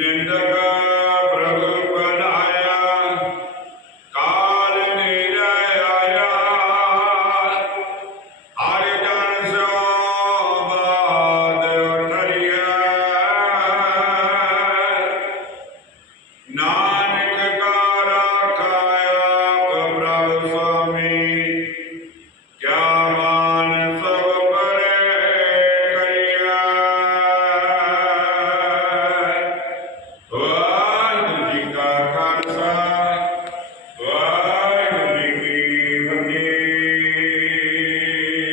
in